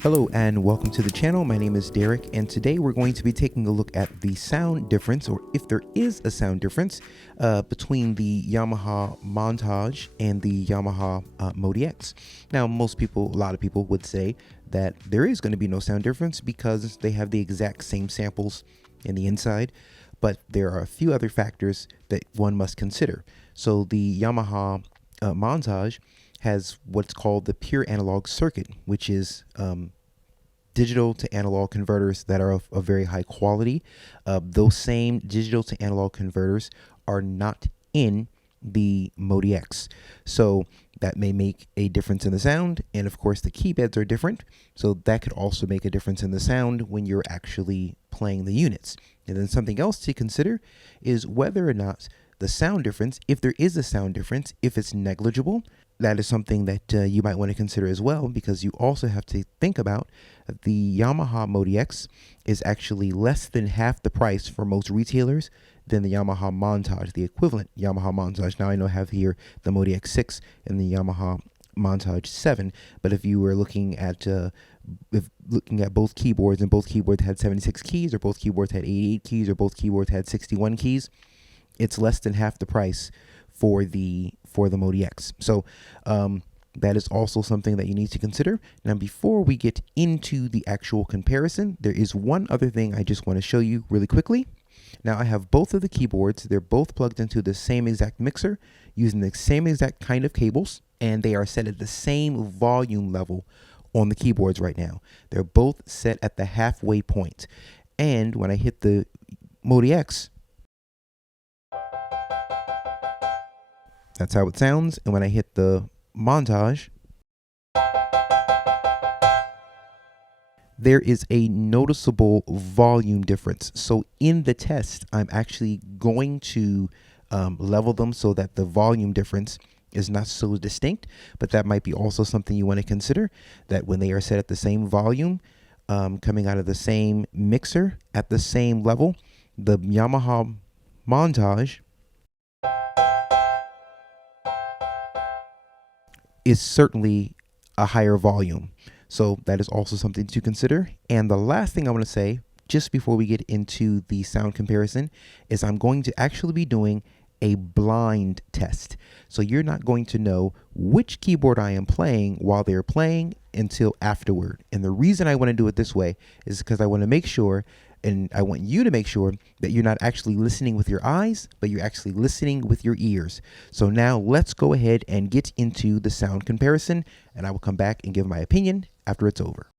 Hello and welcome to the channel. My name is Derek, and today we're going to be taking a look at the sound difference, or if there is a sound difference, between the Yamaha Montage and the Yamaha MODX. Now, a lot of people would say that there is going to be no sound difference because they have the exact same samples in the inside, but there are a few other factors that one must consider. So the Yamaha Montage has what's called the pure analog circuit, which is digital to analog converters that are of very high quality. Those same digital to analog converters are not in the MODX. So that may make a difference in the sound. And of course, the key beds are different. So that could also make a difference in the sound when you're actually playing the units. And then something else to consider is whether or not the sound difference, if there is a sound difference, if it's negligible. That is something that you might want to consider as well, because you also have to think about the Yamaha MODX is actually less than half the price for most retailers than the Yamaha Montage, the equivalent Yamaha Montage. Now I know I have here the MODX 6 and the Yamaha Montage 7, but if you were looking at both keyboards, and both keyboards had 76 keys, or both keyboards had 88 keys, or both keyboards had 61 keys, it's less than half the price for the MODX. So that is also something that you need to consider. Now, before we get into the actual comparison, there is one other thing I just want to show you really quickly. Now, I have both of the keyboards. They're both plugged into the same exact mixer using the same exact kind of cables, and they are set at the same volume level on the keyboards right now. They're both set at the halfway point. And when I hit the MODX, that's how it sounds. And when I hit the Montage, there is a noticeable volume difference. So in the test, I'm actually going to level them so that the volume difference is not so distinct, but that might be also something you want to consider, that when they are set at the same volume, coming out of the same mixer at the same level, the Yamaha Montage is certainly a higher volume. So that is also something to consider. And the last thing I want to say, just before we get into the sound comparison, is I'm going to actually be doing a blind test. So you're not going to know which keyboard I am playing while they're playing until afterward. And the reason I want to do it this way is because I want to make sure, and I want you to make sure, that you're not actually listening with your eyes, but you're actually listening with your ears. So now let's go ahead and get into the sound comparison, and I will come back and give my opinion after it's over.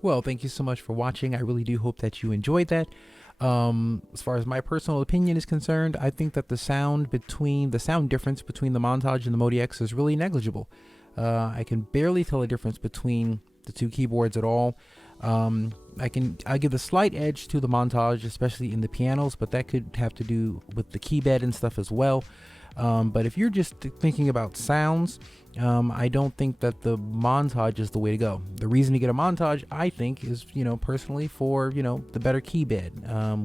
Well, thank you so much for watching. I really do hope that you enjoyed that. As far as my personal opinion is concerned, I think that the sound difference between the Montage and the MODX is really negligible. I can barely tell a difference between the two keyboards at all. I give a slight edge to the Montage, especially in the pianos, but that could have to do with the key bed and stuff as well. But if you're just thinking about sounds, I don't think that the Montage is the way to go. The reason to get a Montage, I think, is, personally for, the better key bed,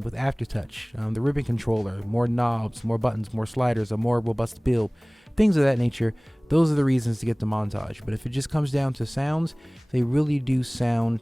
with aftertouch, the ribbon controller, more knobs, more buttons, more sliders, a more robust build, things of that nature. Those are the reasons to get the Montage. But if it just comes down to sounds, they really do sound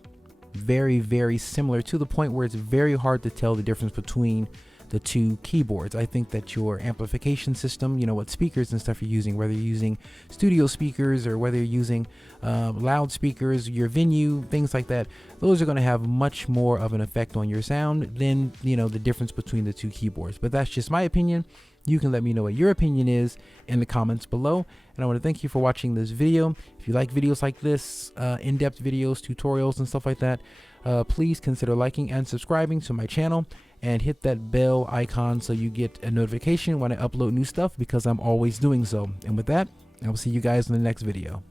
very, very similar, to the point where it's very hard to tell the difference between the two keyboards. I think that your amplification system, what speakers and stuff you're using, whether you're using studio speakers or whether you're using loudspeakers, your venue, things like that, those are going to have much more of an effect on your sound than, the difference between the two keyboards. But that's just my opinion. You can let me know what your opinion is in the comments below. And I want to thank you for watching this video. If you like videos like this, in-depth videos, tutorials, and stuff like that, please consider liking and subscribing to my channel, and hit that bell icon so you get a notification when I upload new stuff, because I'm always doing so. And with that, I will see you guys in the next video.